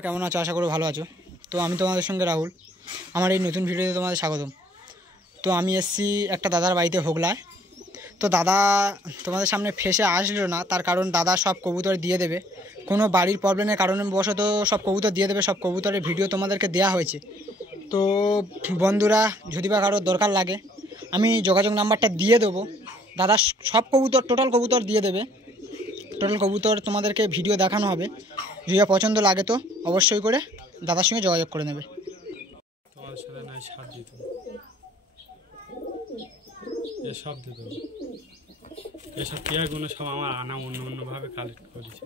কেমন আছো? আশা করি ভালো আছো। তো আমি তোমাদের সঙ্গে রাহুল, আমার এই নতুন ভিডিওতে তোমাদের স্বাগতম। তো আমি এসেছি একটা দাদার বাড়িতে হোগলায়। তো দাদা তোমাদের সামনে ফেসে আসলো না, তার কারণ দাদা সব কবুতর দিয়ে দেবে। কোনো বাড়ির প্রবলেমের কারণে বশত সব কবুতর দিয়ে দেবে, সব কবুতরের ভিডিও তোমাদেরকে দেওয়া হয়েছে। তো বন্ধুরা যদি বা কারোর দরকার লাগে আমি যোগাযোগ নাম্বারটা দিয়ে দেবো। দাদা সব কবুতর টোটাল কবুতর দিয়ে দেবে, টোটাল কবুতর তোমাদেরকে ভিডিও দেখানো হবে। যদি পছন্দ লাগে তো অবশ্যই করে দাদার সঙ্গে যোগাযোগ করে নেবে। তোমার সাথে নাই সার দিত, এসব দিত, এসব পেয়ারগুলো সব আমার আনা অন্য অন্যভাবে কালেক্ট করেছে।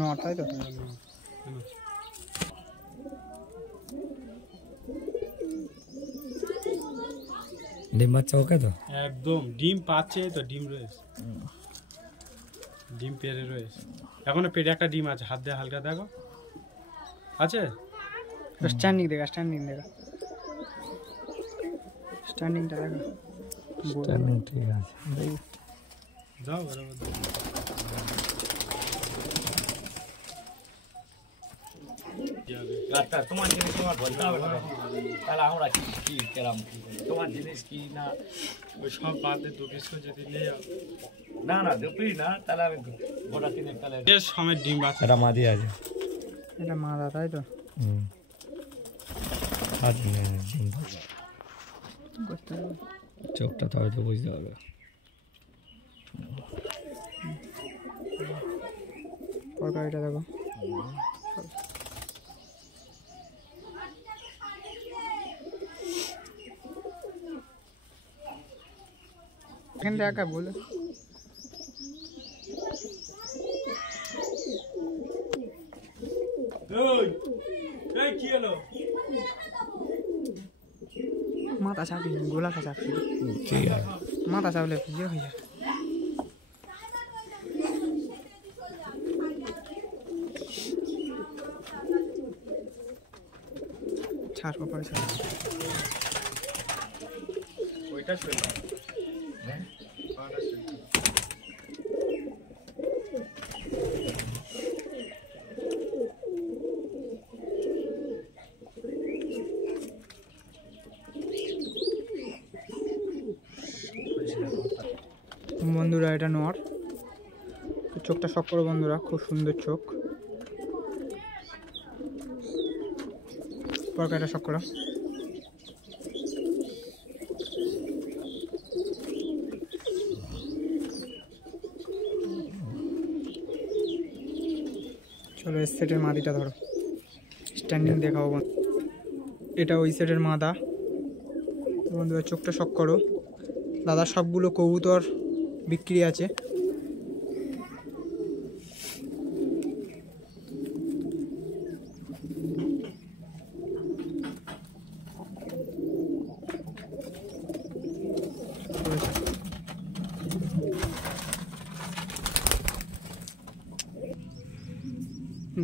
নটাই তো ডিম বাচ্চা ওকে তো একদম ডিম পাচ্ছে, তো ডিম রয়েছে, ডিম পেড়ে রয়েছে। এখনো পেটে একটা ডিম আছে, হাত দিয়ে হালকা দেখো, আছে। স্ট্যান্ডিং দেখা, স্ট্যান্ডিং দেখা, স্ট্যান্ডিংটা দেখা। স্ট্যান্ডিং ঠিক আছে। যাও বরাবর তোমার জিনিস তোমার বলতে হবে না, তাহলে আমরা কি কেরাম তোমার জিনিস কি না ওই সব বাদ দিয়ে 2 পিস করে যদি নিয়ে না না দুপুরি না, তাহলে আমি গোটা কিনে তাহলে এর সময় ডিম আছে। এটা মাদি আছে, এটা মা দাদাই তো চোখটা তবে তো বুঝতে হবে। তরকারিটা দেখো, এখান থেকে একা বলে কি হলো? মাথা চাপি, গোলাটা চাপি, ঠিক আছে, মাথা চাপলে ইয়ে হয়ে যাবে। ছাড় পরে ছাড়। ওইটা শুনলাম। বন্ধুরা এটা নর, চোখটা শখ করো বন্ধুরা, খুব সুন্দর চোখ। তরকারিটা শখ করো, চলো এই সেটের মাদিটা ধরো, স্ট্যান্ডিং দেখাবো। এটা ওই সেটের মাদা। তো বন্ধুরা চোখটা শখ করো। দাদা সবগুলো কবুতর বিক্রি আছে।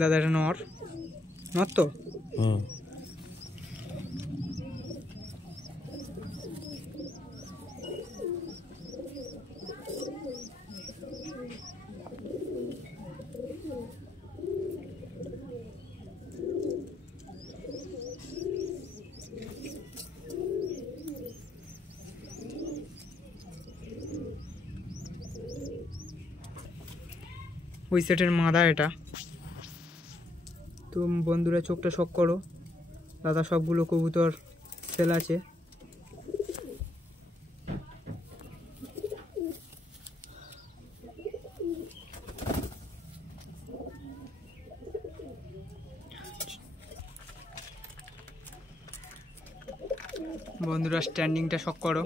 দাদা এটা নর, নর তো ওই সেটের মাদা এটা। তো বন্ধুরা চোখটা শখ করো, দাদা সবগুলো কবুতর সেল আছে। বন্ধুরা স্ট্যান্ডিংটা শখ করো।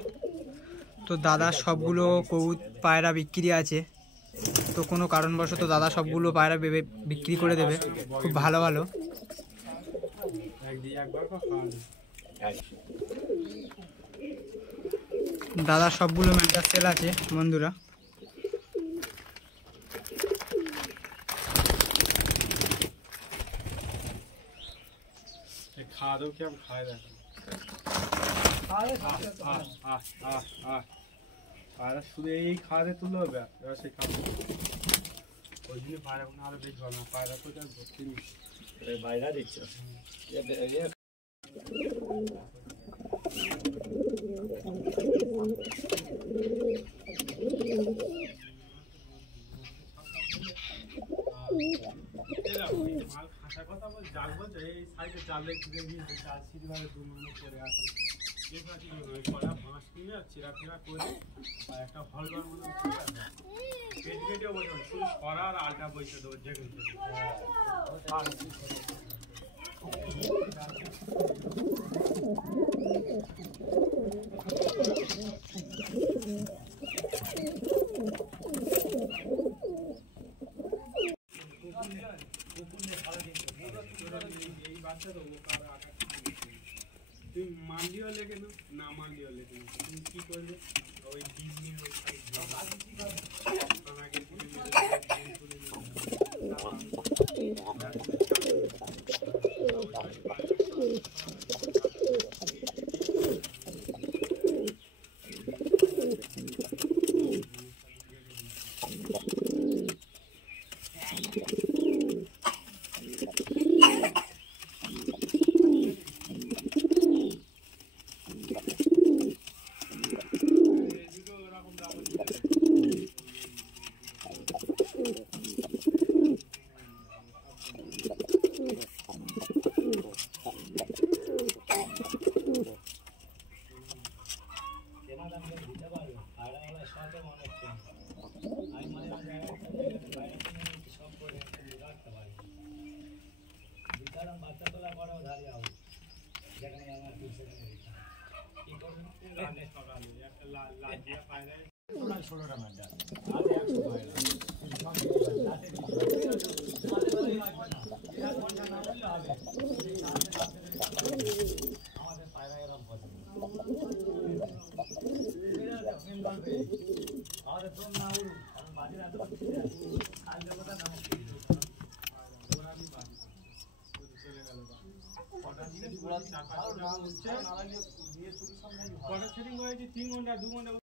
তো দাদা সবগুলো পায়রা বিক্রি আছে। তো কোনো কারণবশত দাদা সবগুলো পায়রা বিক্রি করে দেবে, খুব ভালো ভালো। দাদার সবগুলো ম্যান্টার সেল আছে বন্ধুরা। খাওয়া দাও কি আমি খাই দেখো পায়রা শুধু এই খাওয়াতে তুলে হবে এবার সেই খাওয়া ওই জন্য পায়রা কোনো আরো বেশ ভালো না পায়রা তো ভর্তি বাইরে দিচ্ছ মাল খাঁচার কথা বল জাল বলছো এই সাইডে জালে ঘুরে গিয়েছে চার সিঁড়িভাবে 2 নম্বর করে আছে এবার কি করবো ওই কলা বাঁশ কিনে চেরা ফেরা করে আর একটা হলবার মনে কেটে কেটেও বসে শুধু সরা আর আলটা বসে দেবো যেখানে তুই মানলিও লেগে না মানলিও লেগে তুমি কি করবে ওই ডিম নিয়ে ওই কটা সেটিং হয়েছে 3 ঘন্টা 2 ঘন্টা